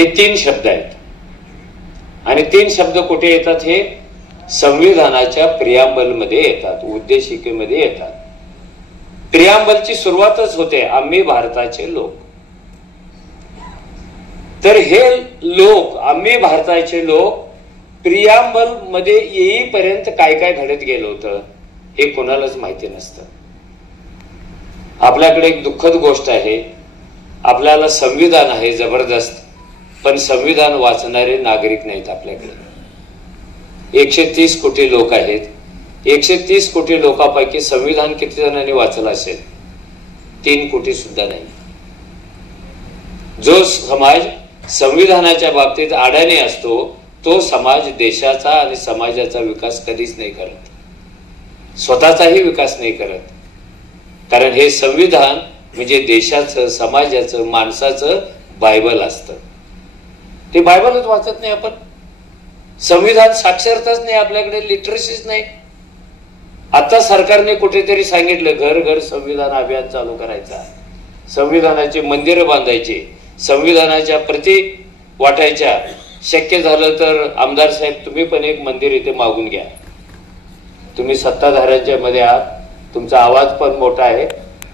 हे 3 शब्द आहेत आणि 3 शब्द कुठे येतात? हे संविधानाच्या प्रियांबल मध्ये येतात, उद्देशिकेमध्ये येतात. प्रियांबलची सुरुवातच होते आम्ही भारताचे लोक. तर हे लोक, आम्ही भारताचे लोक, प्रियांबल मध्ये येईपर्यंत काय काय घडत गेलं होतं हे कोणालाच माहिती नसतं. आपल्याकडे एक दुःखद गोष्ट आहे, आपल्याला संविधान आहे जबरदस्त, पण संविधान वाचणारे नागरिक नाहीत आपल्याकडे. 130 कोटी लोक आहेत. 130 कोटी लोकांपैकी संविधान किती जणांनी वाचलं असेल? 3 कोटी सुद्धा नाही. जो समाज संविधानाच्या बाबतीत अडाणी असतो तो समाज देशाचा आणि समाजाचा विकास कधीच नाही करत, स्वतःचाही विकास नाही करत. कारण हे संविधान म्हणजे देशाचं, समाजाचं, माणसाचं बायबल असतं. ते बायबलच वाचत नाही आपण. संविधान साक्षरताच नाही आपल्याकडे, लिटरसीच नाही. आता सरकारने कुठेतरी सांगितलं घर घर संविधान अभियान चालू करायचं, संविधानाचे मंदिरं बांधायचे, संविधानाच्या प्रती वाटायच्या. शक्य झालं तर आमदार साहेब तुम्ही पण एक मंदिर इथे मागून घ्या. तुम्ही सत्ताधाऱ्यांच्या मध्ये आहात, तुमचा आवाज पण मोठा आहे.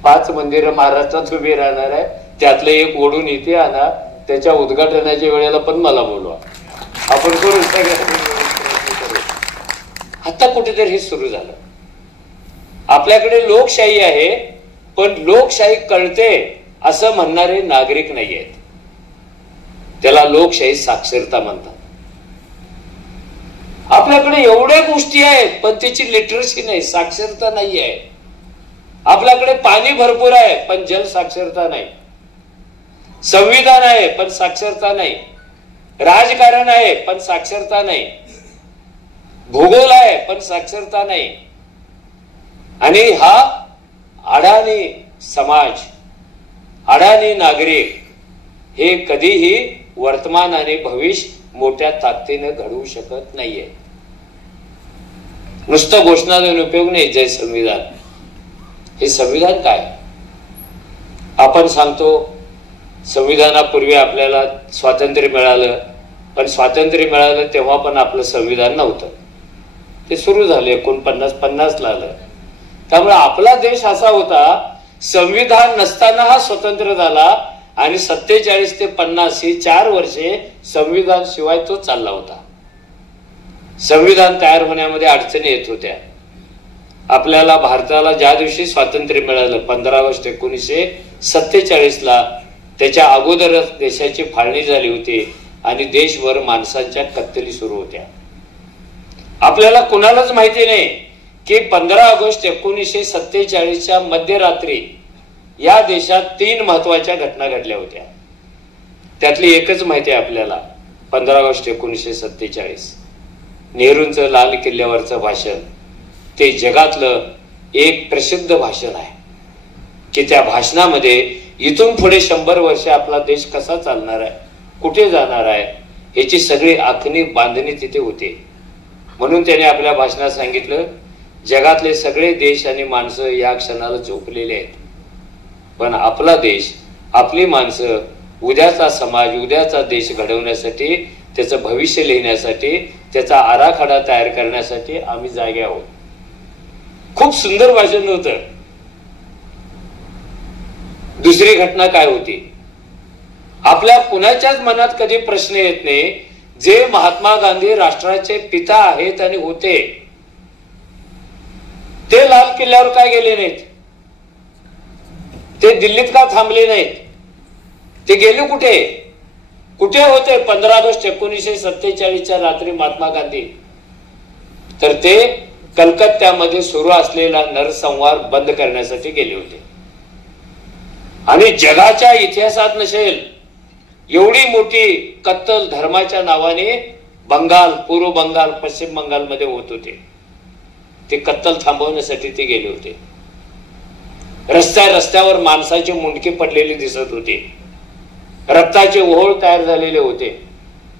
5 मंदिरं महाराष्ट्रात उभी राहणार आहे, त्यातलं एक ओढून इथे आणा, त्याच्या उद्घाटनाच्या वेळेला पण मला बोलवा, आपण करू. आता कुठेतरी हे सुरू झालं. आपल्याकडे लोकशाही आहे, पण लोकशाही कळते असं म्हणणारे नागरिक नाही आहेत. त्याला लोकशाही साक्षरता म्हणतात. आपल्याकडे एवढ्या गोष्टी आहेत पण त्याची लिटरसी नाही, साक्षरता नाही आहे. आपल्याकडे पाणी भरपूर आहे पण जल साक्षरता नाही. संविधान आहे पण साक्षरता नाही. राजकारण आहे पण साक्षरता नाही. भूगोल आहे पण साक्षरता नाही. आणि हा अडाणी समाज, अडाणी नागरिक हे कधीही वर्तमान आणि भविष्य मोठ्या ताकदीने घडवू शकत नाहीये. नुसतं घोषणा देऊन उपयोग नाही. जय संविधान, हे संविधान काय? आपण सांगतो संविधानापूर्वी आपल्याला स्वातंत्र्य मिळालं, पण स्वातंत्र्य मिळालं तेव्हा पण आपलं संविधान नव्हतं. ते सुरू झाले 49-50 ला आलं. त्यामुळे आपला देश असा होता, संविधान नसताना हा स्वतंत्र झाला आणि 47 ते 50 ही 4 वर्षे संविधान शिवाय तो चालला होता. संविधान तयार होण्यामध्ये अडचणी येत होत्या. आपल्याला भारताला ज्या दिवशी स्वातंत्र्य मिळालं 15 ऑगस्ट 1947 ला, त्याच्या अगोदरच देशाची फाळणी झाली होती आणि देशभर माणसांच्या कत्तली सुरू होत्या. आपल्याला कुणालाच माहिती नाही की 15 ऑगस्ट 1947च्या मध्यरात्री या देशात 3 महत्वाच्या घटना घडल्या होत्या. त्यातली एकच माहिती आहे आपल्याला, 15 ऑगस्ट 1947 नेहरूंचं लाल किल्ल्यावरचं भाषण. ते जगातलं एक प्रसिद्ध भाषण आहे की त्या भाषणामध्ये इथून पुढे 100 वर्ष आपला देश कसा चालणार आहे, कुठे जाणार आहे, याची सगळी आखणी बांधणी तिथे होते. म्हणून त्याने आपल्या भाषणात सांगितलं, जगातले सगळे देश आणि माणसं या क्षणाला झोपलेले आहेत, पण आपला देश, आपली माणसं उद्याचा समाज, उद्याचा देश घडवण्यासाठी, त्याचं भविष्य लिहिण्यासाठी, त्याचा आराखडा तयार करण्यासाठी आम्ही जागे आहोत. खूप सुंदर भाषण होतं. दुसरी घटना काय होती? आपल्या कुणाच्याच मनात कधी प्रश्न येत नाही, जे महात्मा गांधी राष्ट्राचे पिता आहेत आणि होते, ते लाल किल्ल्यावर काय गेले नाहीत? ते दिल्लीत का थांबले नाहीत? ते गेले कुठे? कुठे होते 15 ऑगस्ट 1947च्या रात्री महात्मा गांधी? तर ते कलकत्त्यामध्ये सुरू असलेला नरसंहार बंद करण्यासाठी गेले होते. आणि जगाच्या इतिहासात नसेल एवढी मोठी कत्तल धर्माच्या नावाने बंगाल, पूर्व बंगाल, पश्चिम बंगालमध्ये होत होते. ते कत्तल थांबवण्यासाठी ते गेले होते. रस्त्यावर माणसाचे मुंडके पडलेले दिसत होते, रक्ताचे ओहोळ तयार झालेले होते.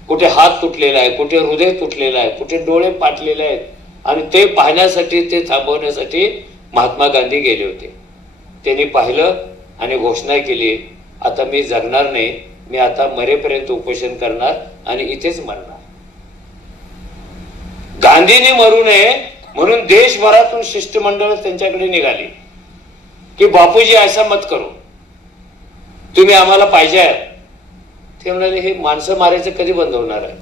कुठे हात तुटलेला आहे, कुठे हृदय तुटलेलं आहे, कुठे डोळे पाटलेले आहेत. आणि ते पाहण्यासाठी, ते थांबवण्यासाठी महात्मा गांधी गेले होते. त्यांनी पाहिलं आणि घोषणा केली, आता मी जगणार नाही, मी आता मरेपर्यंत उपोषण करणार आणि इथेच मरणार. गांधींनी मरू नये म्हणून देशभरातून शिष्टमंडळ त्यांच्याकडे निघाली की बापूजी ऐसा मत करो, तुम्ही आम्हाला पाहिजे आहे. ते म्हणाले हे माणसं मारायचं कधी बंद होणार आहे?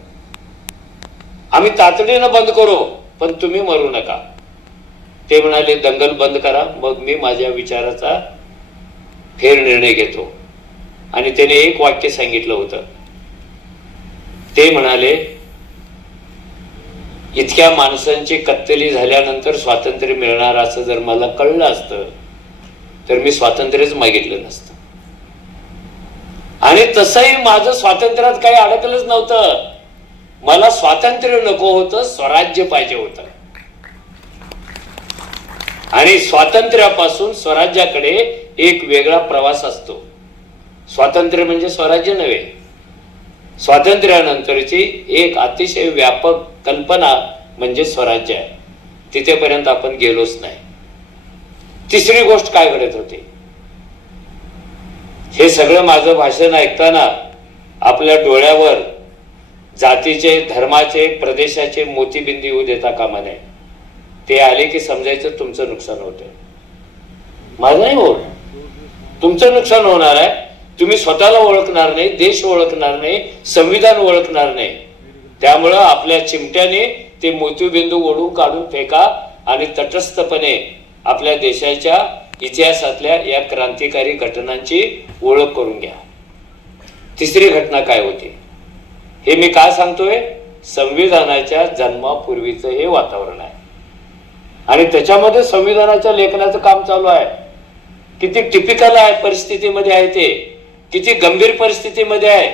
आम्ही तातडीनं बंद करू पण तुम्ही मरू नका. ते म्हणाले दंगल बंद करा, मग मी माझ्या विचाराचा फेर निर्णय घेतो. आणि त्याने एक वाक्य सांगितलं होतं. ते म्हणाले इतक्या माणसांची कत्तली झाल्यानंतर स्वातंत्र्य मिळणार असं जर मला कळलं असतं तर मी स्वातंत्र्यच मागितलं नसतं. आणि तसंही माझं स्वातंत्र्यात काही अडकलंच नव्हतं. मला स्वातंत्र्य नको होतं, स्वराज्य पाहिजे होतं. आणि स्वातंत्र्यापासून स्वराज्याकडे एक वेगळा प्रवास असतो. स्वातंत्र्य म्हणजे स्वराज्य नव्हे. स्वातंत्र्यानंतरची एक अतिशय व्यापक कल्पना म्हणजे स्वराज्य आहे. तिथेपर्यंत आपण गेलोच नाही. तिसरी गोष्ट काय घडत होती? हे सगळं माझं भाषण ऐकताना आपल्या डोळ्यावर जातीचे, धर्माचे, प्रदेशाचे मोतीबिंदी येऊ देता कामा नये. ते आले की समजायचं तुमचं नुकसान होतंय. माझं नाही होत, तुमचं नुकसान होणार आहे. तुम्ही स्वतःला ओळखणार नाही, देश ओळखणार नाही, संविधान ओळखणार नाही. त्यामुळं आपल्या चिमट्याने ते मोतीबिंदू ओढून काढून फेका आणि तटस्थपणे आपल्या देशाच्या इतिहासातल्या या क्रांतिकारी घटनांची ओळख करून घ्या. तिसरी घटना काय होती हे मी काय सांगतोय? संविधानाच्या जन्मापूर्वीचं हे वातावरण आहे आणि त्याच्यामध्ये संविधानाच्या लेखनाचं काम चालू आहे. किती टिपिकल आहे परिस्थितीमध्ये आहे ते, किती गंभीर परिस्थितीमध्ये आहे.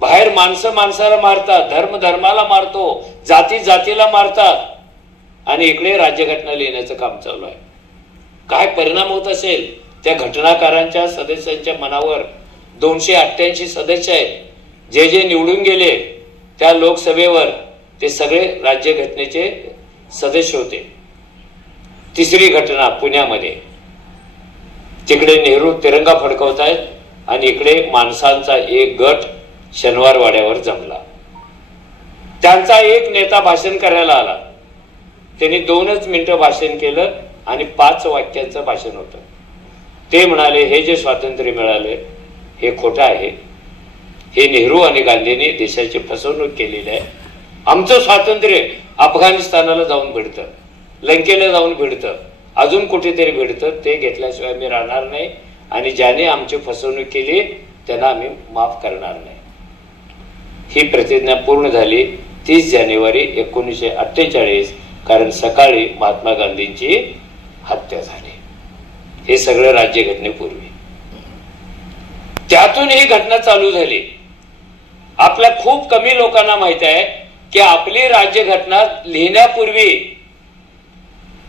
बाहेर माणसं माणसाला मारतात, धर्म धर्माला मारतो, जाती जातीला मारतात आणि इकडे राज्यघटना लिहिण्याचं काम चालू आहे. काय परिणाम होत असेल त्या घटनाकारांच्या सदस्यांच्या मनावर? 288 सदस्य आहेत, जे जे निवडून गेले त्या लोकसभेवर ते सगळे राज्यघटनेचे सदस्य होते. तिसरी घटना पुण्यामध्ये, तिकडे नेहरू तिरंगा फडकवतायत आणि इकडे माणसांचा एक गट शनिवार वाड्यावर जमला. त्यांचा एक नेता भाषण करायला आला. त्यांनी 2 मिनिटं भाषण केलं आणि 5 वाक्यांचं भाषण होतं. ते म्हणाले हे जे स्वातंत्र्य मिळाले हे खोटं आहे. हे नेहरू आणि गांधींनी देशाची फसवणूक केलेली आहे. आमचं स्वातंत्र्य अफगाणिस्तानाला जाऊन भिडतं, लंकेला जाऊन भिडतं, अजून कुठेतरी भिडतं. ते घेतल्याशिवाय मी राहणार नाही आणि ज्याने आमची फसवणूक केली त्यांना आम्ही माफ करणार नाही. ही प्रतिज्ञा पूर्ण झाली 30 जानेवारी 1948, कारण सकाळी महात्मा गांधींची हत्या झाली. हे सगळं राज्यघटनेपूर्वी. त्यातून ही घटना चालू झाली. आपल्या खूप कमी लोकांना माहित आहे की आपली राज्यघटना लिहिण्यापूर्वी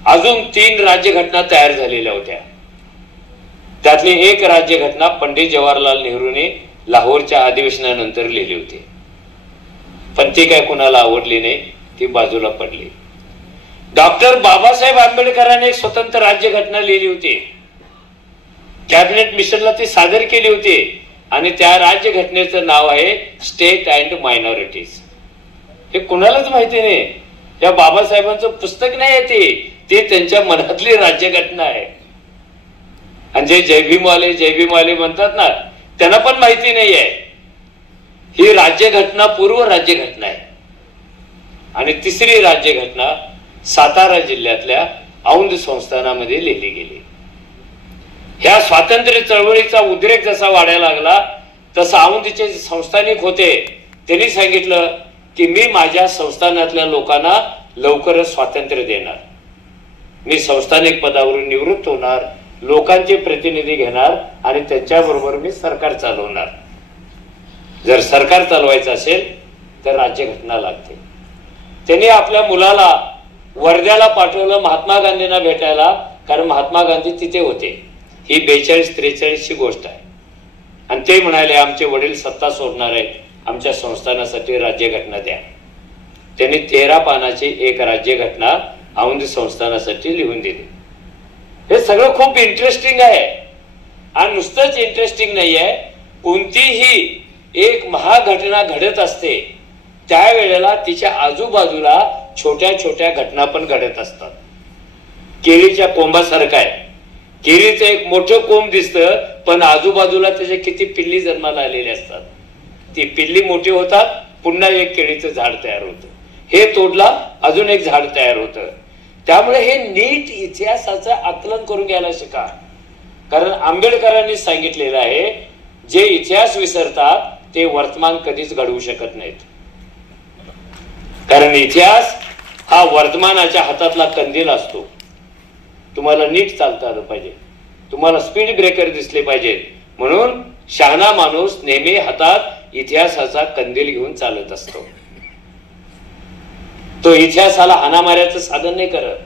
अजून 3 राज्यघटना तयार झालेल्या होत्या. त्यातली एक राज्यघटना पंडित जवाहरलाल नेहरूने लाहोरच्या अधिवेशनानंतर लिहिली होती, पण ती काय कुणाला आवडली नाही, ती बाजूला पडली. डॉक्टर बाबासाहेब आंबेडकरांनी एक स्वतंत्र राज्यघटना लिहिली होती. कॅबिनेट मिशनला ती सादर केली होती आणि त्या राज्यघटनेचं नाव आहे स्टेट अँड मायनॉरिटीज. हे कुणालाच माहिती नाही. या बाबासाहेबांचं पुस्तक नाही आहे, ती त्यांच्या मनातली राज्यघटना आहे. आणि जे जयभीमवाले म्हणतात ना, त्यांना पण माहिती नाही आहे. ही राज्यघटना पूर्व राज्यघटना आहे. आणि तिसरी राज्यघटना सातारा जिल्ह्यातल्या औंध संस्थानामध्ये लिहिली गेली. ह्या स्वातंत्र्य चळवळीचा उद्रेक जसा वाढायला लागला तसा औंधचे संस्थानिक होते त्यांनी सांगितलं की मी माझ्या संस्थानातल्या लोकांना लवकरच स्वातंत्र्य देणार. मी संस्थानिक पदावरून निवृत्त होणार, लोकांचे प्रतिनिधी घेणार आणि त्याच्याबरोबर मी सरकार चालवणार. जर सरकार चालवायचं असेल तर राज्यघटना लागते. त्यांनी आपल्या मुलाला वर्ध्याला पाठवलं महात्मा गांधींना भेटायला, कारण महात्मा गांधी तिथे होते. ही 42-43 ची गोष्ट आहे. आणि ते म्हणाले आमचे वडील सत्ता सोडणार आहेत, आमच्या संस्थानासाठी राज्यघटना द्या. त्यांनी 13 पानाची एक राज्यघटना औंध संस्थानासाठी लिहून दिली. हे सगळं खूप इंटरेस्टिंग आहे. आणि नुसतंच इंटरेस्टिंग नाही आहे, कोणतीही एक महाघटना घडत असते त्यावेळेला तिच्या आजूबाजूला छोट्या छोट्या घटना पण घडत असतात. केळीच्या कोंबासारखं आहे. केळीचं एक मोठं कोंब दिसतं, पण आजूबाजूला त्याचे किती पिल्ली जन्माला आलेली असतात. ती पिल्ली मोठी होतात, पुन्हा एक केळीचं झाड तयार होतं. हे तोडला, अजून एक झाड तयार होतं. त्यामुळे हे नीट इतिहासाचं आकलन करून घ्यायला शिका. कारण आंबेडकरांनी सांगितलेलं आहे, जे इतिहास विसरतात ते वर्तमान कधीच घडवू शकत नाहीत. कारण इतिहास हा वर्तमानाच्या हातातला कंदील असतो. तुम्हाला नीट चालता आलं पाहिजे, तुम्हाला स्पीड ब्रेकर दिसले पाहिजेत. म्हणून शहाणा माणूस नेहमी हातात इतिहासाचा कंदील घेऊन चालत असतो. तो इतिहासाला हाणामाऱ्याचं साधन नाही करत,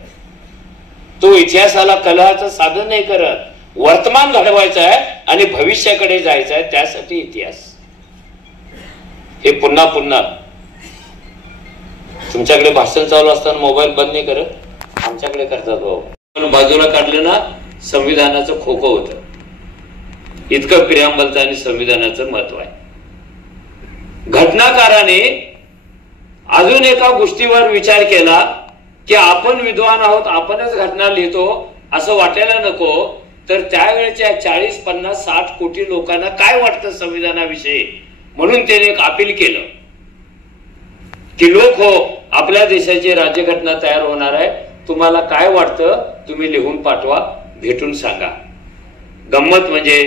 तो इतिहासाला कलहाचं साधन नाही करत. वर्तमान घडवायचं आहे आणि भविष्याकडे जायचं आहे, त्यासाठी इतिहास. हे पुन्हा पुन्हा तुमच्याकडे भाषण चालू असताना मोबाईल बंद नाही करत, आमच्याकडे करतात भाऊ. बाजूला काढलं ना, संविधानाचं खोकं होतं. इतकं प्रियांबलचं आणि संविधानाचं महत्व आहे. घटनाकाराने अजून एका गोष्टीवर विचार केला की आपण विद्वान आहोत, आपणच घटना लिहितो असं वाटायला नको. तर त्यावेळेच्या 40, 50, 60 कोटी लोकांना काय वाटतं संविधानाविषयी, म्हणून त्याने एक अपील केलं की लोक हो, आपल्या देशाची राज्यघटना तयार होणार आहे, तुम्हाला काय वाटतं तुम्ही लिहून पाठवा, भेटून सांगा. गंमत म्हणजे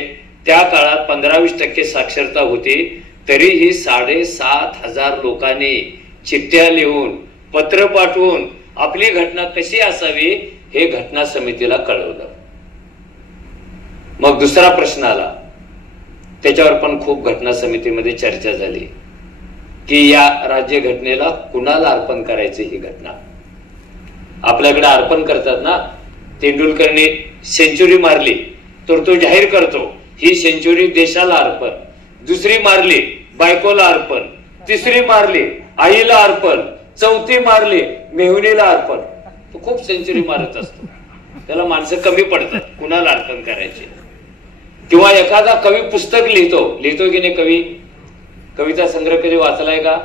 त्या काळात 15-20% साक्षरता होती, तरीही 7,500 लोकांनी चिठ्ठ्या लिहून, पत्र पाठवून आपली घटना कशी असावी हे घटना समितीला कळवलं. मग दुसरा प्रश्न आला, त्याच्यावर पण खूप घटना समितीमध्ये चर्चा झाली की या राज्यघटनेला कुणाला अर्पण करायचं. ही घटना आपल्याकडे अर्पण करतात ना, तेंडुलकरने सेंचुरी मारली तर तो जाहीर करतो ही सेंचुरी देशाला अर्पण, दुसरी मारली बायकोला अर्पण, तिसरी मारली आईला अर्पण, चौथी मारली मेहुणीला अर्पण. तो खूप सेंचुरी मारत असतो, त्याला माणसं कमी पडतात कुणाला अर्पण करायचे. किंवा एखादा कवी पुस्तक लिहितो की नाही, कवी कविता संग्रह कधी वाचलाय का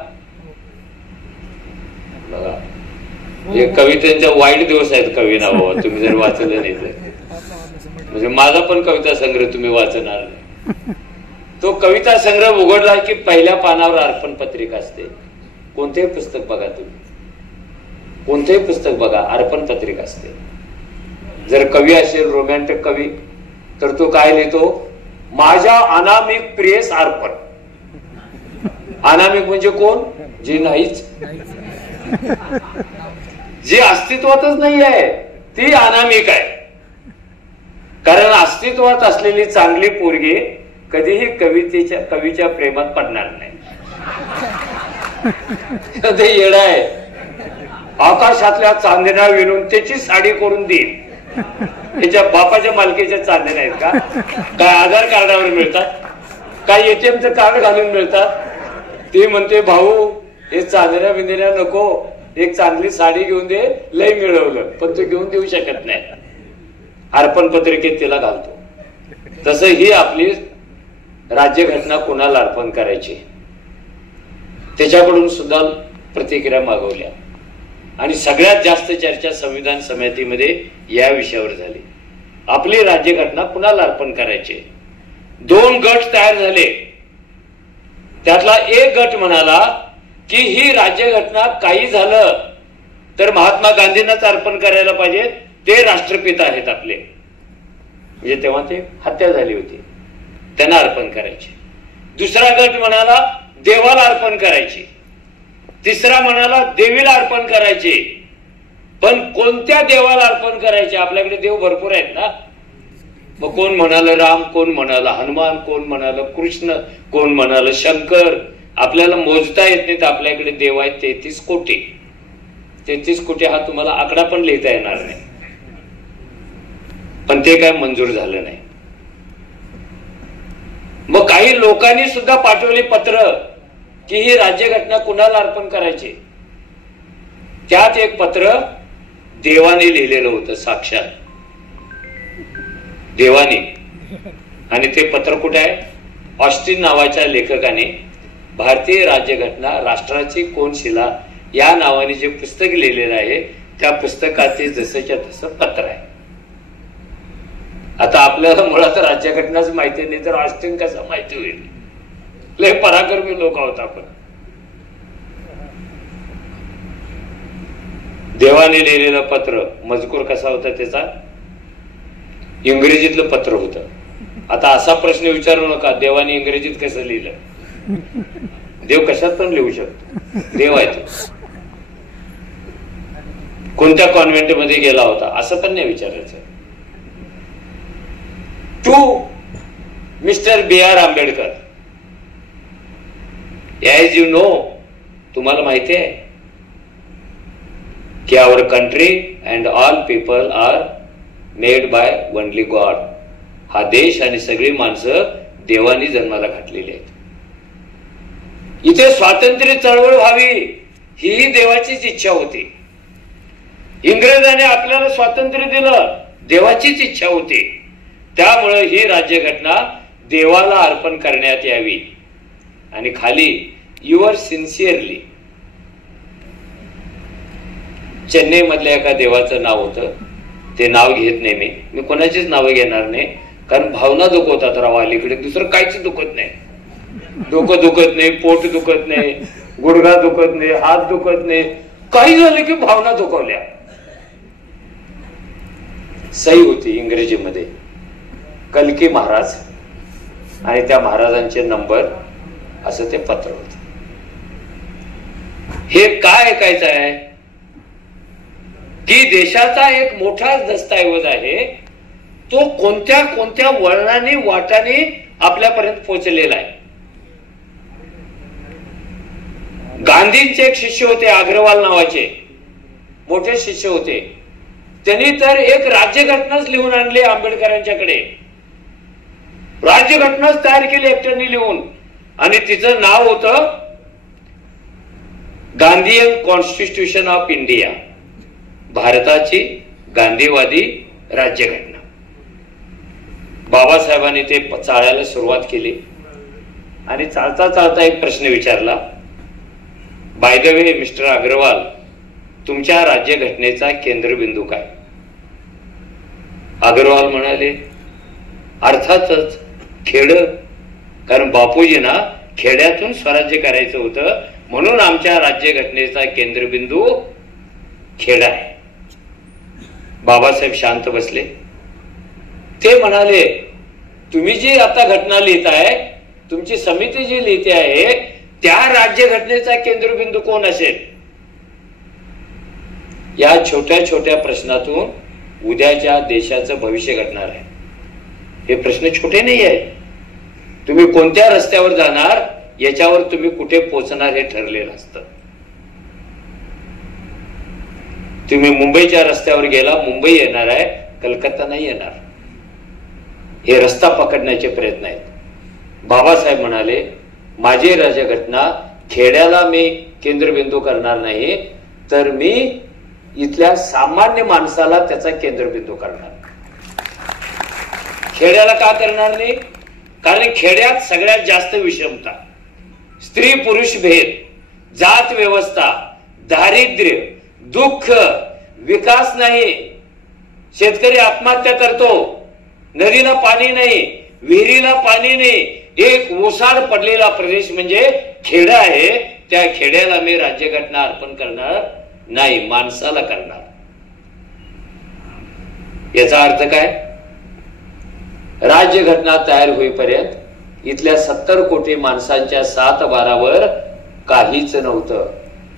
बघा. हे कवितेच्या वाईट दिवस आहेत कवी नाव, तुम्ही जर वाचलं नाही तर. म्हणजे माझा पण कविता संग्रह तुम्ही वाचणार नाही. तो कविता संग्रह उघडला की पहिल्या पानावर अर्पण पत्रिका असते. कोणतेही पुस्तक बघा तुम्ही, कोणतेही पुस्तक बघा, अर्पण पत्रिका असते. जर कवी असेल रोमॅन्टिक कवी तर तो काय लिहितो, माझ्या अनामिक प्रियस अर्पण. अनामिक म्हणजे कोण, जे नाहीच, जी अस्तित्वातच नाही आहे ती अनामिक आहे. कारण अस्तित्वात असलेली चांगली पोरगी कधीही कवीच्या प्रेमात पडणार नाही. ते येडा आहे, आकाशातल्या चांदण्या विणून त्याची साडी करून देईल. त्याच्या बापाच्या मालकीच्या चांदण्या आहेत का? काय आधार कार्डावर मिळतात, काय एटीएमचं कार्ड घालून मिळतात? ते म्हणते भाऊ हे चांदण्या बिंदण्या नको, एक चांगली साडी घेऊन दे, लय मिळवलं, पण तो घेऊन देऊ शकत नाही. अर्पण पत्रिकेत तिला घालतो. तसं ही आपली राज्यघटना कोणाला अर्पण करायची, त्याच्याकडून सुद्धा प्रतिक्रिया मागवल्या. आणि सगळ्यात जास्त चर्चा संविधान समितीमध्ये या विषयावर झाली. आपली राज्यघटना कुणाला अर्पण करायची. 2 गट तयार झाले. त्यातला एक गट म्हणाला की ही राज्यघटना काही झालं तर महात्मा गांधींनाच अर्पण करायला पाहिजे, ते राष्ट्रपिता आहेत आपले. म्हणजे तेव्हा ते हत्या झाली होती, त्यांना अर्पण करायची. दुसरा गट म्हणाला देवाला अर्पण करायची. तिसरा म्हणाला देवीला अर्पण करायचे. पण कोणत्या देवाला अर्पण करायचे? आपल्याकडे देव भरपूर आहेत ना. मग कोण म्हणालं राम, कोण म्हणालं हनुमान, कोण म्हणालं कृष्ण, कोण म्हणालं शंकर. आपल्याला मोजता येत नाहीत. आपल्याकडे देव आहेत 33 कोटी. 33 कोटी हा तुम्हाला आकडा पण लिहिता येणार नाही. पण ते काय मंजूर झालं नाही. मग काही लोकांनी सुद्धा पाठवली पत्र की ही राज्यघटना कुणाला अर्पण करायची. त्यात एक पत्र देवाने लिहिलेलं होतं, साक्षात देवाने. आणि ते पत्र कुठे आहे? ऑस्टिन नावाच्या लेखकाने भारतीय राज्यघटना राष्ट्राची कोनशिला या नावाने जे पुस्तक लिहिलेलं आहे त्या पुस्तकात ते जसंच्या तसं पत्र आहे. आता आपल्याला मुळात राज्यघटनाच माहिती नाही तर ऑस्टिन कसं माहिती होईल? लय पराक्रमी लोक आहोत आपण. देवाने लिहिलेलं पत्र मजकूर कसा होता त्याचा? इंग्रजीतलं पत्र होतं. आता असा प्रश्न विचारू नका देवाने इंग्रजीत कसं लिहिलं. देव कशात पण लिहू शकतो, देव आहे तो. कोणत्या कॉन्व्हेंट मध्ये गेला होता असं पण नाही विचारायचं. To mister B R Ambedkar, as you know, तुम्हाला माहिती आहे की our country and all people are made by only God. हा देश आणि सगळी माणसं देवानी जन्माला घातलेली आहेत. इथे स्वातंत्र्य चळवळ व्हावी ही देवाचीच इच्छा होती. इंग्रजांनी आपल्याला स्वातंत्र्य दिलं, देवाचीच इच्छा होती. त्यामुळे ही राज्यघटना देवाला अर्पण करण्यात यावी. आणि खाली युअर सिन्सिअरली, चेन्नई मधल्या एका देवाचं नाव होतं. ते नाव घेत नाही मी कोणाचीच नावं घेणार नाही, कारण भावना दुखवतात राव. अलीकडे दुसरं काहीच दुखत नाही. डोकं दुखत नाही, पोट दुखत नाही, गुडघा दुखत नाही, हात दुखत नाही, काही झालं की भावना दुखवल्या. सही होती इंग्रजीमध्ये, कल्की महाराज, आणि त्या महाराजांचे नंबर असं ते पत्र होत. हे काय ऐकायचं आहे की देशाचा एक मोठा दस्तऐवज आहे, तो कोणत्या कोणत्या वळणाने वाटाने आपल्यापर्यंत पोहोचलेला आहे. गांधींचे एक शिष्य होते अग्रवाल नावाचे, मोठे शिष्य होते. त्यांनी तर एक राज्यघटनाच लिहून आणली आंबेडकरांच्याकडे. राज्यघटनाच तयार केली एकट्याने लिहून, आणि तिचं नाव होतं गांधीयन कॉन्स्टिट्यूशन ऑफ इंडिया, भारताची गांधीवादी राज्यघटना. बाबासाहेबांनी ते चाळायला सुरुवात केली आणि चालता चालता एक प्रश्न विचारला, by the way mister Agarwal, तुमच्या राज्यघटनेचा केंद्रबिंदू काय? अग्रवाल म्हणाले, अर्थातच खेड, कारण बापूजींना खेड्यातून स्वराज्य करायचं होतं, म्हणून आमच्या राज्यघटनेचा केंद्रबिंदू खेड आहे. बाबासाहेब शांत बसले. ते म्हणाले, तुम्ही जी आता घटना लिहिताय, तुमची समिती जी लिहिते आहे, त्या राज्यघटनेचा केंद्रबिंदू कोण असेल? या छोट्या छोट्या प्रश्नातून उद्याच्या देशाचं भविष्य घडणार आहे. हे प्रश्न छोटे नाही आहे. तुम्ही कोणत्या रस्त्यावर जाणार याच्यावर तुम्ही कुठे पोहोचणार हे ठरलेलं असतं. तुम्ही मुंबईच्या रस्त्यावर गेला, मुंबई येणार आहे, कलकत्ता नाही येणार. हे रस्ता पकडण्याचे प्रयत्न आहेत. बाबासाहेब म्हणाले, माझी राज्यघटना खेड्याला मी केंद्रबिंदू करणार नाही, तर मी इथल्या सामान्य माणसाला त्याचा केंद्रबिंदू करणार. खेड्याला का करणार नाही? कारण खेड्यात सगळ्यात जास्त विषमता, स्त्री पुरुष भेद, जात व्यवस्था, दारिद्र्य, दुःख, विकास नाही. शेतकरी आत्महत्या करतो, नदीला पाणी नाही, विहिरीला पाणी नाही. एक ओसाड पडलेला प्रदेश म्हणजे खेड आहे. त्या खेड्याला मी राज्यघटना अर्पण करणार नाही, माणसाला करणार. याचा अर्थ काय? राज्यघटना तयार होईपर्यंत इथल्या 70 कोटी माणसांच्या 7/12वर काहीच नव्हतं,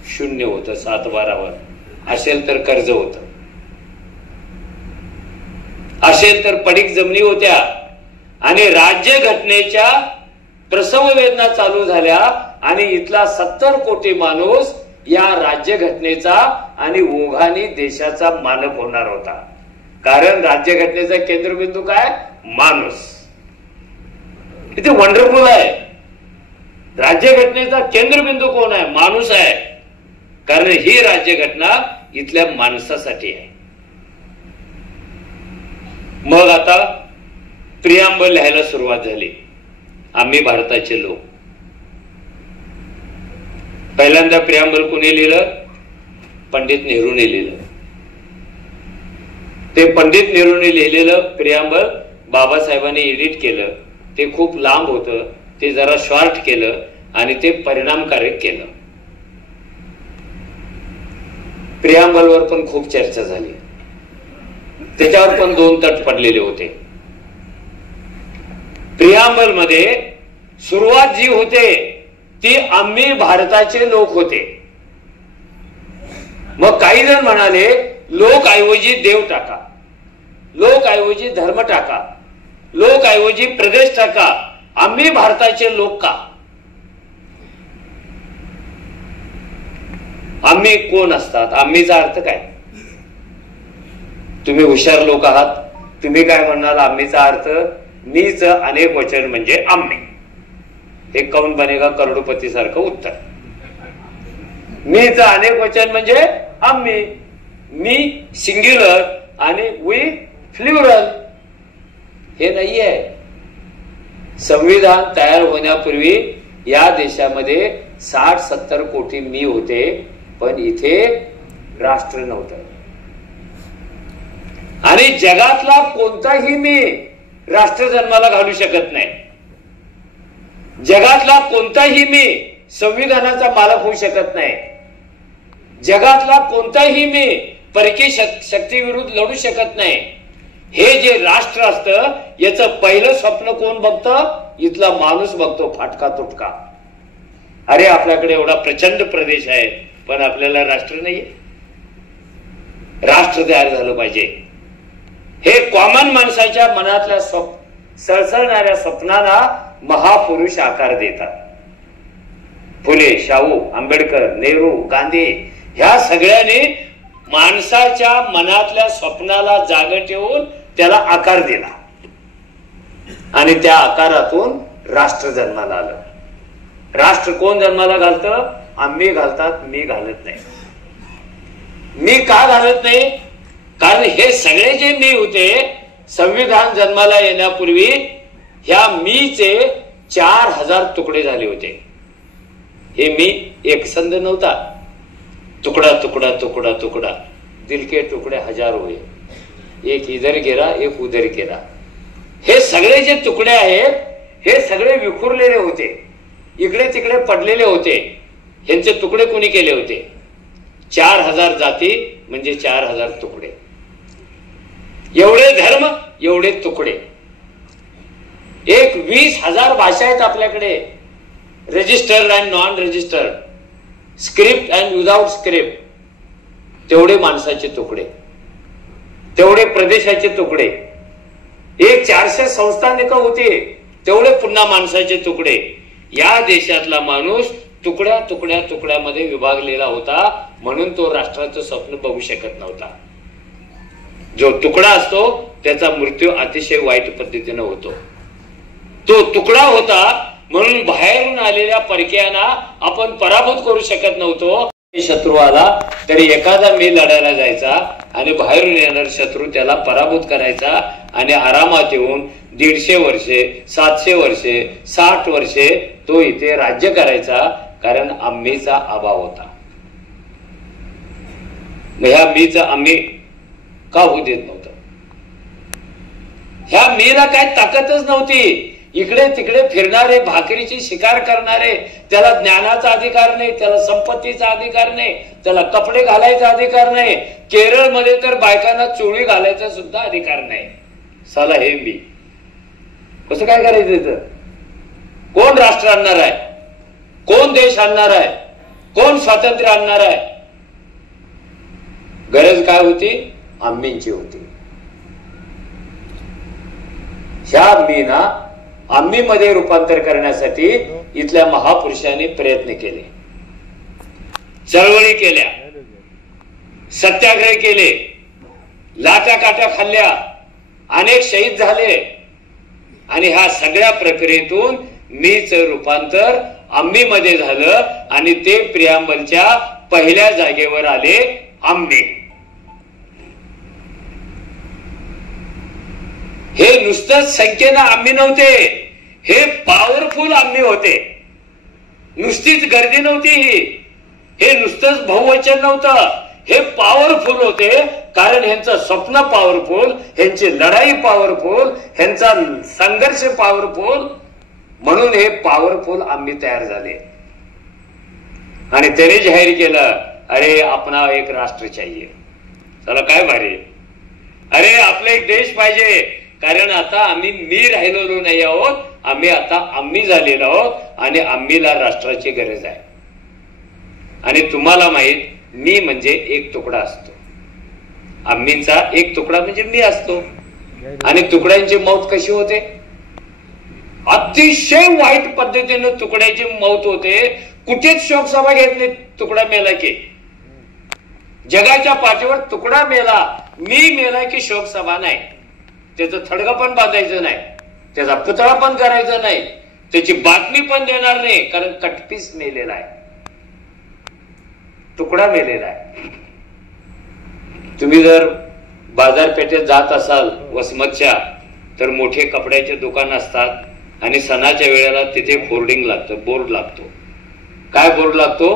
शून्य होतं. 7/12वर असेल तर कर्ज होत, असेल तर पडीक जमिनी होत्या. आणि राज्यघटनेच्या प्रसव वेदना चालू झाल्या आणि इथला 70 कोटी माणूस या राज्यघटनेचा आणि ओघाने देशाचा मालक होणार होता. कारण राज्यघटनेचा केंद्रबिंदू काय? माणूस. किती वंडरफुल आहे. राज्यघटनेचा केंद्रबिंदू कोण आहे? माणूस आहे. कारण ही राज्यघटना इथल्या माणसासाठी आहे. मग आता प्रियांबल लिहायला सुरुवात झाली. आम्ही भारताचे लोक. पहिल्यांदा प्रियांबल कोणी लिहिलं? पंडित नेहरूने लिहिलं. ते पंडित नेहरूने लिहिलेलं प्रियांबल बाबासाहेबांनी एडिट केलं. ते खूप लांब होतं, ते जरा शॉर्ट केलं आणि ते परिणामकारक केलं. प्रियांबलवर पण खूप चर्चा झाली, त्याच्यावर पण 2 तट पडलेले होते. प्रियांबल मध्ये सुरुवात जी होते ती आम्ही भारताचे लोक होते. मग काही जण म्हणाले लोक ऐवजी देव टाका, लोक ऐवजी धर्म टाका, लोक ऐवजी प्रदेश टाका, आम्ही भारताचे लोक का? आम्ही कोण असतात? आम्हीचा अर्थ काय? तुम्ही हुशार लोक आहात, तुम्ही काय म्हणाल? आम्हीचा अर्थ मीच अनेक वचन म्हणजे आम्ही. हे कौन बनेगा करोडपती सारखं उत्तर. मीच अनेक वचन म्हणजे आम्ही, मी सिंग्युलर आणि वी प्लुरल. हे नाहीये. संविधान तयार होण्यापूर्वी या देशामध्ये 60-70 कोटी मी होते, पण इथे राष्ट्र नव्हतं. आणि जगातला कोणताही मी राष्ट्र जन्माला घालू शकत नाही. जगातला कोणताही मी संविधानाचा मालक होऊ शकत नाही. जगातला कोणताही मी परकीय शक्तीविरुद्ध लढू शकत नाही. हे जे राष्ट्र असतं याचं पहिलं स्वप्न कोण बघतं? इथला माणूस बघतो, फाटका तुटका. अरे आपल्याकडे एवढा प्रचंड प्रदेश आहे, पण आपल्याला राष्ट्र नाहीये. राष्ट्र तयार झालं पाहिजे. हे कॉमन माणसाच्या मनातल्या सळसळणाऱ्या स्वप्नाला महापुरुष आकार देतात. फुले, शाहू, आंबेडकर, नेहरू, गांधी ह्या सगळ्यांनी माणसाच्या मनातल्या स्वप्नाला जाग ठेवून त्याला आकार दिला आणि त्या आकारातून राष्ट्र जन्माला आलं. राष्ट्र कोण जन्माला घालतं? आम्ही घालतात, मी घालत नाही. मी का घालत नाही? कारण हे सगळे जे मी होते संविधान जन्माला येण्यापूर्वी ह्या मीचे 4000 तुकडे झाले होते. हे मी एकसंध नव्हता. तुकडा तुकडा तुकडा तुकडा, दिल के तुकडे हजार हुए, एक इधर गेला एक उधर गेला. हे सगळे जे तुकडे आहेत हे सगळे विखुरलेले होते, इकडे तिकडे पडलेले होते. ह्यांचे तुकडे कोणी केले होते? 4000 जाती म्हणजे 4000 तुकडे. एवढे धर्म, एवढे तुकडे. एक 20,000 भाषा आहेत आपल्याकडे, registered and non registered, script and without script. तेवढे माणसाचे तुकडे, तेवढे प्रदेशाचे तुकडे. एक 400 संस्थानिक होते, तेवढे पुन्हा माणसाचे तुकडे. या देशातला माणूस तुकड्या तुकड्या तुकड्यामध्ये विभागलेला होता, म्हणून तो राष्ट्राचं स्वप्न बघू शकत नव्हता. जो तुकडा असतो त्याचा मृत्यू अतिशय वाईट पद्धतीने होतो. तो तुकडा होता म्हणून बाहेरून आलेल्या परक्यांना आपण पराभूत करू शकत नव्हतो. शत्रू आला तरी एखादा मी लढायला जायचा आणि बाहेरून येणार शत्रू त्याला पराभूत करायचा आणि आरामात येऊन 150 वर्षे, 700 वर्षे, 60 वर्षे तो इथे राज्य करायचा. कारण आम्हीचा अभाव होता. ह्या मीचा आम्ही का होऊ देत नव्हतं? ह्या मीला काय ताकदच नव्हती. इकडे तिकडे फिरणारे, भाकरीची शिकार करणारे, त्याला ज्ञानाचा अधिकार नाही, त्याला संपत्तीचा अधिकार नाही, त्याला कपडे घालायचा अधिकार नाही. केरळमध्ये तर बायकांना चोळी घालायचा सुद्धा अधिकार नाही. साला हे मी कसं काय करायचं? इथं कोण राष्ट्र आणणार आहे? कोण देश आणणार आहे? कोण स्वातंत्र्य आणणार आहे? गरज काय होती? आम्हींची होती. ह्या मीना आम्ही मध्ये रूपांतर करण्यासाठी इथल्या महापुरुषांनी प्रयत्न केले, चळवळी केल्या, सत्याग्रह केले, लाटा काट्या खाल्ल्या, अनेक शहीद झाले. आणि ह्या सगळ्या प्रक्रियेतून मीच रूपांतर आम्ही मध्ये झालं आणि ते प्रियांबलच्या पहिल्या जागेवर आले आम्ही. हे नुसतंच संख्येनं आम्ही नव्हते, हे पॉवरफुल आम्ही होते, नुसतीच गर्दी नव्हती ही, हे नुसतंच बहुवचन नव्हतं, हे पॉवरफुल होते. कारण ह्यांचं स्वप्न पॉवरफुल, ह्यांची लढाई पॉवरफुल, ह्यांचा संघर्ष पॉवरफुल, म्हणून हे पॉवरफुल आम्ही तयार झाले. आणि त्याने जाहीर केलं, अरे आपला एक राष्ट्र चाहिए. चला काय भारी, अरे आपला एक देश पाहिजे. कारण आता आम्ही मी राहिलेलो नाही आहोत, आम्ही आता आम्ही झालेलो आहोत आणि आम्हीला राष्ट्राची गरज आहे. आणि तुम्हाला माहित, मी म्हणजे एक तुकडा असतो, आम्हीचा एक तुकडा म्हणजे मी असतो. आणि तुकड्यांची मौत कशी होते? अतिशय वाईट पद्धतीने तुकड्याची मौत होते. कुठेच शोकसभा घेतली तुकडा मेला की, जगाच्या पाठीवर तुकडा मेला, मी मेला की शोकसभा नाही, त्याचं थडगं पण बांधायचं नाही, त्याचा पुतळा पण करायचा नाही, त्याची बातमी पण देणार नाही. कारण कटपीस मेलेला आहे, तुकडा मेलेला आहे. तुम्ही जर बाजारपेठेत जात असाल वसमतच्या, तर मोठे कपड्याचे दुकान असतात आणि सणाच्या वेळेला तिथे होर्डिंग लागतं, बोर्ड लागतो. काय बोर्ड लागतो?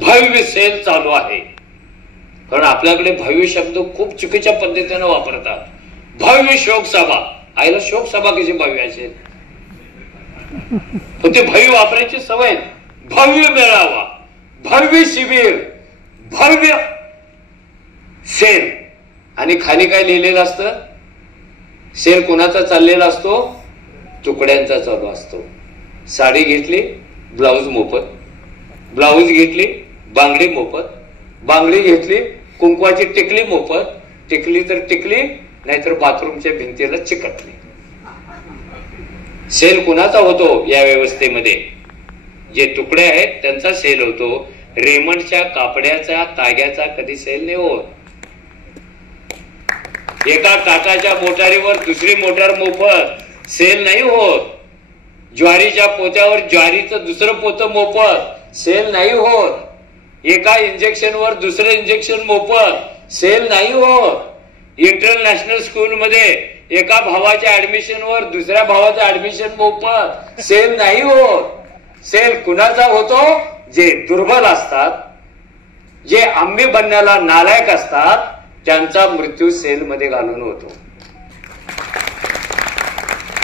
भव्य सेल चालू आहे. कारण आपल्याकडे भव्य शब्द खूप चुकीच्या पद्धतीने वापरतात. भव्य शोकसभा, आईला शोकसभा कशी भव्य असेल? पण ते भव्य वापरायची सवय. भव्य मेळावा, भव्य शिबिर, भव्य सेल. आणि खाली काय लिहिलेलं असतं? सेल कोणाचा चाललेला असतो? तुकड्यांचा चालू असतो. साडी घेतली, ब्लाऊज मोफत, ब्लाऊज घेतली, बांगडी मोफत, बांगडी घेतली, कुंकवाची टिकली मोफत, टिकली तर टिकली, नाहीतर बाथरूमच्या भिंतीला चिकटली. सेल कुणाचा होतो या व्यवस्थेमध्ये? जे तुकडे आहेत त्यांचा सेल होतो. रेमंडच्या कापड्याचा, ताग्याचा कधी सेल नाही होत. एका टाटाच्या मोटारीवर दुसरी मोटार मोफत, सेल नाही होत. ज्वारीच्या पोत्यावर ज्वारीचं दुसरं पोतं मोफत, सेल नाही होत. एका इंजेक्शनवर दुसरं इंजेक्शन मोफत, सेल नाही होत. इंटरनॅशनल स्कूलमध्ये एका भावाच्या ऍडमिशनवर दुसऱ्या भावाचं ऍडमिशन मोफत, सेल नाही होत. सेल कुणाचा होतो? जे दुर्बल असतात, जे आम्ही बनण्याला नालायक असतात, त्यांचा मृत्यू सेलमध्ये घालून होतो.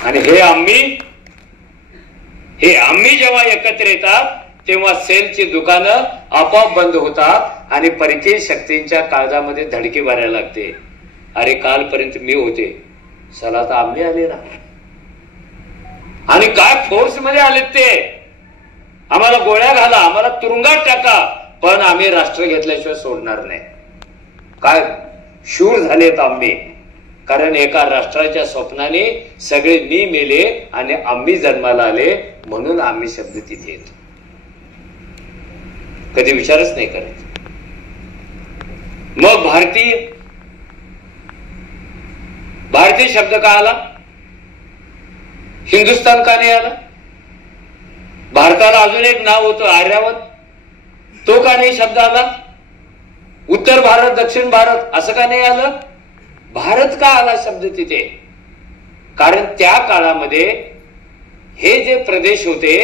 आणि हे आम्ही जेव्हा एकत्र येतात तेव्हा सेलची दुकानं आपोआप बंद होतात आणि परकीय शक्तींच्या काळजामध्ये धडकी भरायला लागते. अरे कालपर्यंत मी होते, चला तर आम्ही आले ना. आणि काय फोर्स मध्ये आलेत ते, आम्हाला गोळ्या घाला, आम्हाला तुरुंगात टाका, पण आम्ही राष्ट्र घेतल्याशिवाय सोडणार नाही. काय शूर झालेत आम्ही. कारण एका राष्ट्राच्या स्वप्नाने सगळे मी मेले आणि आम्ही जन्माला आले, म्हणून आम्ही शब्द तिथे येतो. कधी विचारच नाही करायचा. मग भारतीय शब्द का आला? हिंदुस्थान का नाही आला? भारताला अजून एक नाव होतं आर्यावत, तो का नाही शब्द आला? उत्तर भारत, दक्षिण भारत असं का नाही आलं? भारत का आला शब्द तिथे? कारण त्या काळामध्ये हे जे प्रदेश होते,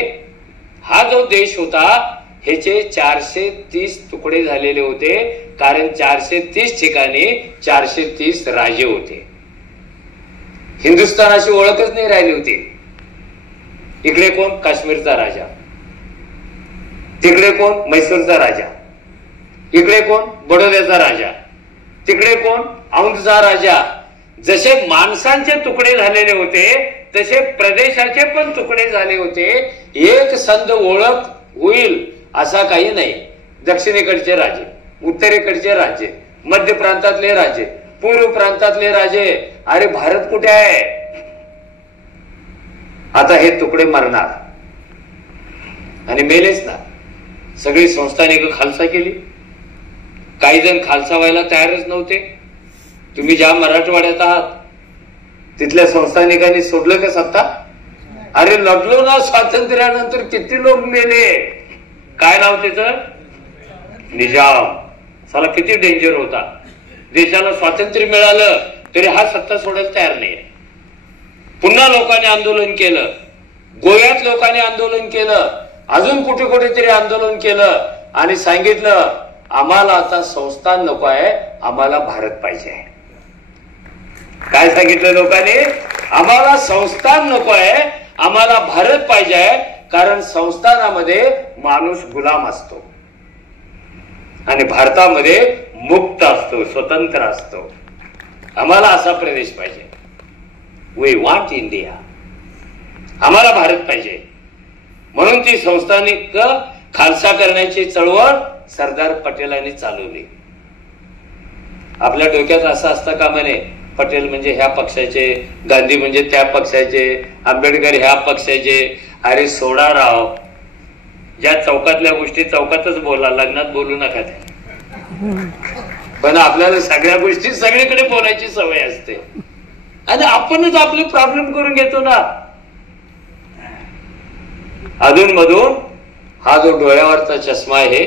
हा जो देश होता, ह्याचे 430 तुकडे झालेले होते. कारण 430 ठिकाणी 430 राजे होते. हिंदुस्थानाची ओळखच नाही राहिली होती. इकडे कोण? काश्मीरचा राजा, तिकडे कोण? म्हैसूरचा राजा, इकडे कोण? बडोद्याचा राजा, तिकडे कोण? औंधचा राजा. जसे माणसांचे तुकडे झालेले होते तसे प्रदेशाचे पण तुकडे झाले होते. एक संध ओळख होईल असा काही नाही. दक्षिणेकडचे राजे, उत्तरेकडचे राजे, मध्य प्रांतातले राजे, पूर्व प्रांतातले राजे. अरे भारत कुठे आहे? आता हे तुकडे मरणार आणि मेलेच ना. सगळी संस्थानिक खालसा केली. काही जण खालसा व्हायला तयारच नव्हते. तुम्ही ज्या मराठवाड्यात आहात तिथल्या संस्थानिकांनी सोडलं का सत्ता? अरे लढलो ना स्वातंत्र्यानंतर, किती लोक मेले. काय नाव त्याचं? निजाम. साला किती डेंजर होता. देशाला स्वातंत्र्य मिळालं तरी हा सत्ता सोडायला तयार नाही. पुन्हा लोकांनी आंदोलन केलं. गोव्यात लोकांनी आंदोलन केलं, अजून कुठे कुठेतरी आंदोलन केलं आणि सांगितलं आम्हाला आता संस्थान नको आहे, आम्हाला भारत पाहिजे आहे. काय सांगितलं लोकांनी? आम्हाला संस्थान नको आहे, आम्हाला भारत पाहिजे आहे. कारण संस्थानामध्ये माणूस गुलाम असतो आणि भारतामध्ये मुक्त असतो, स्वतंत्र असतो. आम्हाला असा प्रदेश पाहिजे. We want India. आम्हाला भारत पाहिजे. म्हणून ती संस्थानिक खालसा करण्याची चळवळ सरदार पटेलांनी चालवली. आपल्या डोक्यात असं असतं का म्हणे पटेल म्हणजे ह्या पक्षाचे, गांधी म्हणजे त्या पक्षाचे, आंबेडकर ह्या पक्षाचे. अरे सोडा राव, ज्या चौकातल्या गोष्टी चौकातच बोला, लग्नात बोलू नका ते. पण आपल्याला सगळ्या गोष्टी सगळीकडे बोलायची सवय असते आणि आपणच आपले प्रॉब्लेम करून घेतो ना. अधून मधून हा जो डोळ्यावरचा चष्मा आहे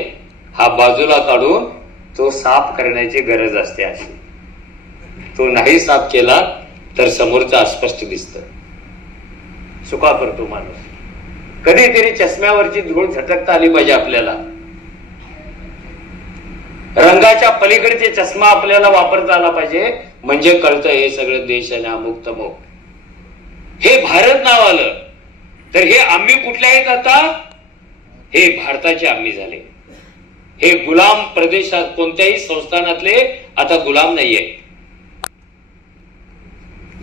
हा बाजूला काढून तो साफ करण्याची गरज असते. अशी तो नाही साफ केला तर समोरचा अस्पष्ट दिसत. चुका करतो माणूस. कधीतरी चष्म्यावरची धूळ झटकता आली पाहिजे आपल्याला. रंगाच्या पलीकडचे चष्मा आपल्याला वापरता आला पाहिजे, म्हणजे कळतं हे सगळं देश आणि अमुक तमुक. हे भारत नाव आलं तर हे आम्ही कुठले आहेत आता? हे भारताचे आम्ही झाले. हे गुलाम प्रदेशात कोणत्याही संस्थानातले आता गुलाम नाहीये.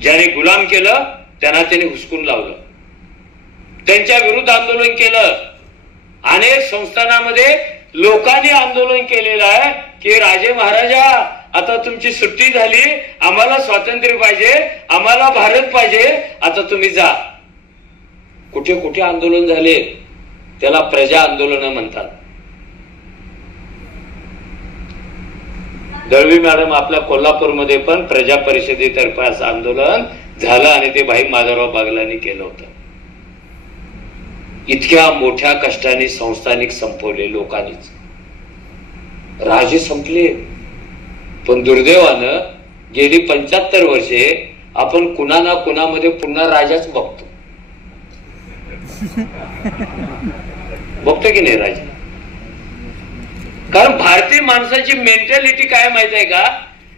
ज्याने गुलाम केलं त्यांना त्यांनी हुसकून लावलं, त्यांच्या विरुद्ध आंदोलन केलं. अनेक संस्थानामध्ये लोकांनी आंदोलन केलेलं आहे की राजे महाराजा आता तुमची सुट्टी झाली, आम्हाला स्वातंत्र्य पाहिजे, आम्हाला भारत पाहिजे, आता तुम्ही जा. कुठे कुठे आंदोलन झाले, त्याला प्रजा आंदोलन म्हणतात. दळवी मॅडम आपल्या कोल्हापूरमध्ये पण प्रजा परिषदेतर्फे असं आंदोलन झालं आणि ते भाई माधवराव बागलांनी केलं होतं. इतक्या मोठ्या कष्टाने संस्थानिक संपवले लोकांनीच. राजे संपले, पण दुर्दैवानं गेली 75 वर्षे आपण कुणा ना कुणामध्ये पुन्हा राजाच बघतो. बघतो की नाही राजा? कारण भारतीय माणसाची मेंटॅलिटी काय माहित आहे का?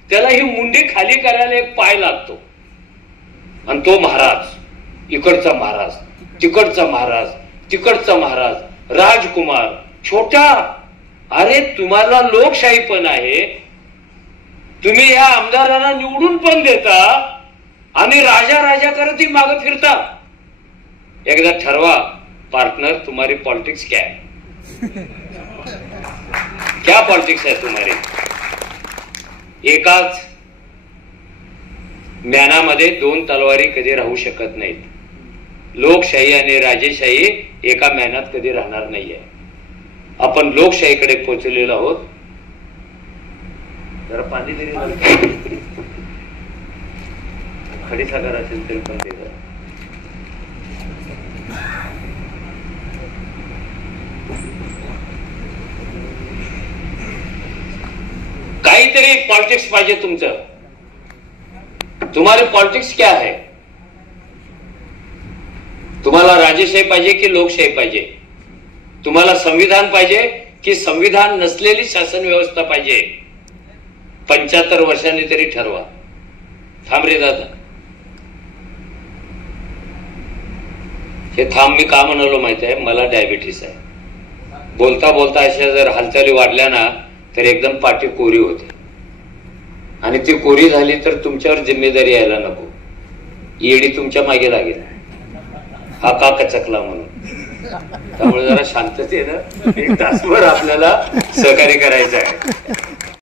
त्याला ही मुंडी खाली करायला एक पाय लागतो आणि तो महाराज, इकडचा महाराज, तिकडचा महाराज, तिकडचा महाराज, राजकुमार, छोटा. अरे तुम्हाला लोकशाही पण आहे, तुम्ही या आमदारांना निवडून पण देता आणि राजा राजा करत मागे फिरता. एकदा ठरवा पार्टनर, तुम्हारी पॉलिटिक्स क्या है? क्या पॉलिटिक्स है तुम्हारी? एकाच म्यानामध्ये दोन तलवारी कधी राहू शकत नाहीत. लोकशाही आणि राजेशाही एका म्यानात कधी राहणार नाहीये. आपण लोकशाहीकडे पोहोचलेलो आहोत. जरा पाणी तरी खडी सागर असेल तरी पण ते काहीतरी पॉलिटिक्स पाहिजे तुमचं. तुम्हारी पॉलिटिक्स क्या है? तुम्हाला राजेशाही पाहिजे की लोकशाही पाहिजे? तुम्हाला संविधान पाहिजे की संविधान नसलेली शासन व्यवस्था पाहिजे? 75 वर्षांनी तरी ठरवा. थांब रे दादा, हे थांब मी का म्हणालो माहिती आहे? मला डायबिटीस आहे. बोलता बोलता अशा जर हालचाली वाढल्या ना तर एकदम पाठी कोरी होते आणि ती कोरी झाली तर तुमच्यावर जिम्मेदारी यायला नको. येडी तुमच्या मागे लागेल, हा का कचकला म्हणून. त्यामुळे जरा शांततेनं एक तासभर आपल्याला सहकार्य करायचं आहे.